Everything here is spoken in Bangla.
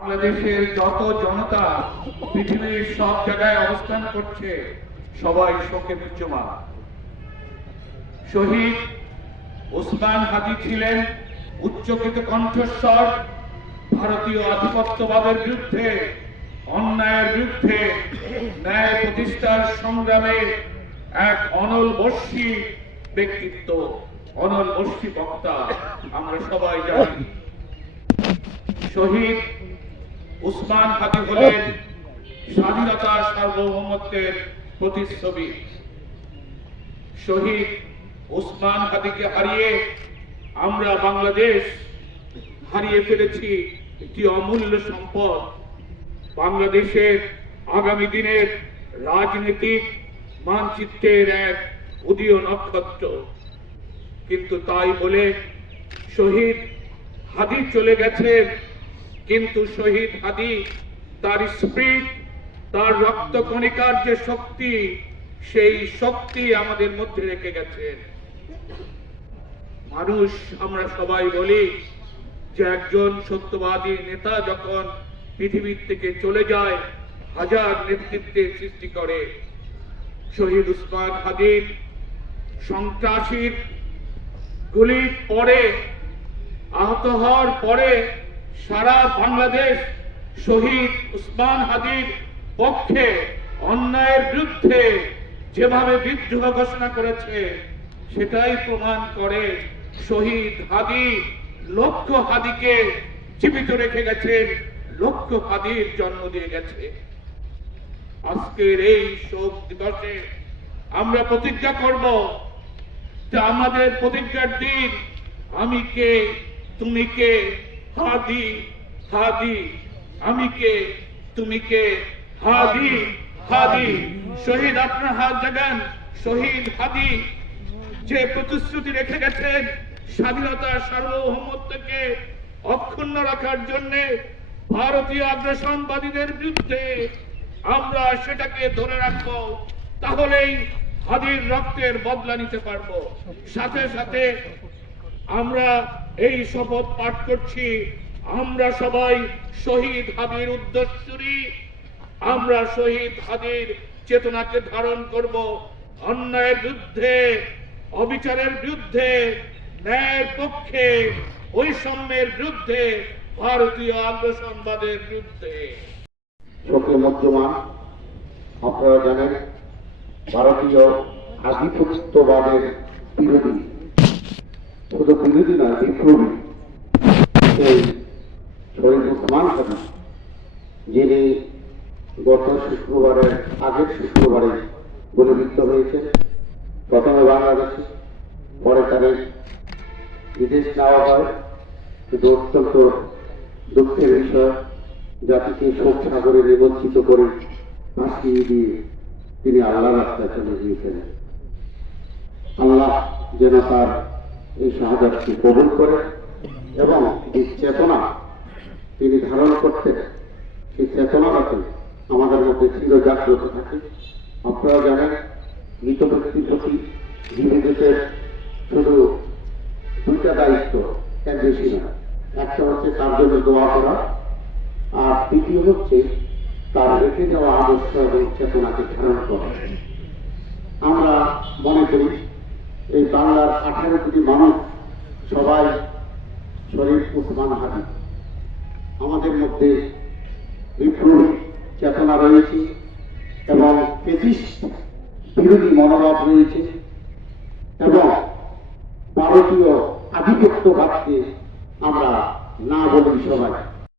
বাংলাদেশের যত জনতা পৃথিবীর সব জায়গায় অবস্থান করছে, সবাই শোকে বিদ্যমান। শহীদ ওসমান হাদি ছিলেন উচ্চকিত কণ্ঠস্বর, ভারতীয় আধিপত্যবাদের বিরুদ্ধে, অন্যায়ের বিরুদ্ধে ন্যায় প্রতিষ্ঠার সংগ্রামে এক অনলবর্ষী ব্যক্তিত্ব, অনলবর্ষী বক্তা। আমরা সবাই জানি শহীদ ওসমান হাদি হলেন স্বাধীনতার সার্বভৌমত্বের প্রতিচ্ছবি। শহীদ ওসমান হাদিকে হারিয়ে আমরা বাংলাদেশ হারিয়ে ফেলেছি একটি অমূল্য সম্পদ, বাংলাদেশের আগামী দিনের রাজনৈতিক মানচিত্রের এক উদীয় নক্ষত্র। কিন্তু তাই বলে শহীদ হাদি চলে গেছেন, কিন্তু শহীদ হাদি তার স্পিরিট, তার রক্তকণিকার যে শক্তি, সেই শক্তি আমাদের মধ্যে রেখে গেছেন। মানুষ আমরা সবাই বলি যে একজন সত্যবাদী নেতা যখন পৃথিবীর থেকে চলে যায়, হাজার নেতৃত্বের সৃষ্টি করে। শহীদ ওসমান হাদির সন্ত্রাসীর গুলির পরে, আহত হওয়ার পরে সারা বাংলাদেশ শহীদ ওসমান হাদির পক্ষে, অন্যায়ের বিরুদ্ধে যেভাবে বিদ্রোহ ঘোষণা করেছে, সেটাই প্রমাণ করে শহীদ হাদি লক্ষ হাদিকে জীবিত রেখে গেছেন, লক্ষ হাদির জন্ম দিয়ে গেছে। আজকের এই শোক দিবসে আমরা প্রতিজ্ঞা করব যে আমাদের প্রতিজ্ঞার দিন আমি কে, তুমি কে, হাদি হাদি, আমি কে, তুমি কে, হাদি হাদি। শহীদ আপনার হাত জাগান। শহীদ হাদি যে প্রতিশ্রুতি রেখে গেছেন স্বাধীনতার সার্বভৌমত্বকে অক্ষুণ্ণ রাখার জন্য ভারতীয় আগ্রাসনবাদীদের বিরুদ্ধে, আমরা সেটাকে ধরে রাখবো, তাহলেই হাদির রক্তের বদলা নিতে পারবো। সাথে সাথে আমরা এই শপথ পাঠ করছি, আমরা সবাই শহীদ হাদির উদ্দেশ্যী, আমরা শহীদ হাদির চেতনাকে ধারণ করব। অন্যায়ের বিরুদ্ধে, অবিচারের বিরুদ্ধে, ন্যায়ের পক্ষে, বৈষম্যের বিরুদ্ধে, ভারতীয় আগ্রাসনবাদের বিরুদ্ধে। শোকে মধ্যমান আপনারা জানেন ভারতীয় আধিপত্যবাদের বিরোধী, শুধু বিরোধী নয়, বিপ্লবী সেই শহীদ ওসমান হাদি, যিনি গত শুক্রবারের আগের শুক্রবারে গুলিবিদ্ধ হয়েছেন। প্রথমে বাংলাদেশে, পরে তাদের বিদেশ নেওয়া হয়। কিন্তু অত্যন্ত দুঃখের বিষয়, জাতিকে শোক সাগরে নিমজ্জিত করে ভাসিয়ে দিয়ে তিনি আল্লাহ রাস্তায় চলে গিয়েছিলেন। আল্লাহ যেন তার এই শাহাদাতকে কবুল করে এবং এই চেতনা তিনি ধারণ করতেন, সেই চেতনাটাকে আমাদের মধ্যে চির জাগ্রত থাকে। আপনারা জানেন মৃত ব্যক্তির প্রতি জীবিতদের শুধু দুইটা দায়িত্ব, এর বেশি না। একটা হচ্ছে তার জন্য দোয়া করা, আর দ্বিতীয় হচ্ছে তার রেখে যাওয়া আদর্শ এবং চেতনাকে ধারণ করা। আমরা মনে করি এই বাংলার 18 কোটি মানুষ সবাই শহীদ ওসমান হাদি। আমাদের মধ্যে বিপ্লবী চেতনা রয়েছে এবং ফ্যাসিস্ট বিরোধী মনোভাব রয়েছে এবং ভারতীয় আধিপত্যবাদকে আমরা না বলি সবাই।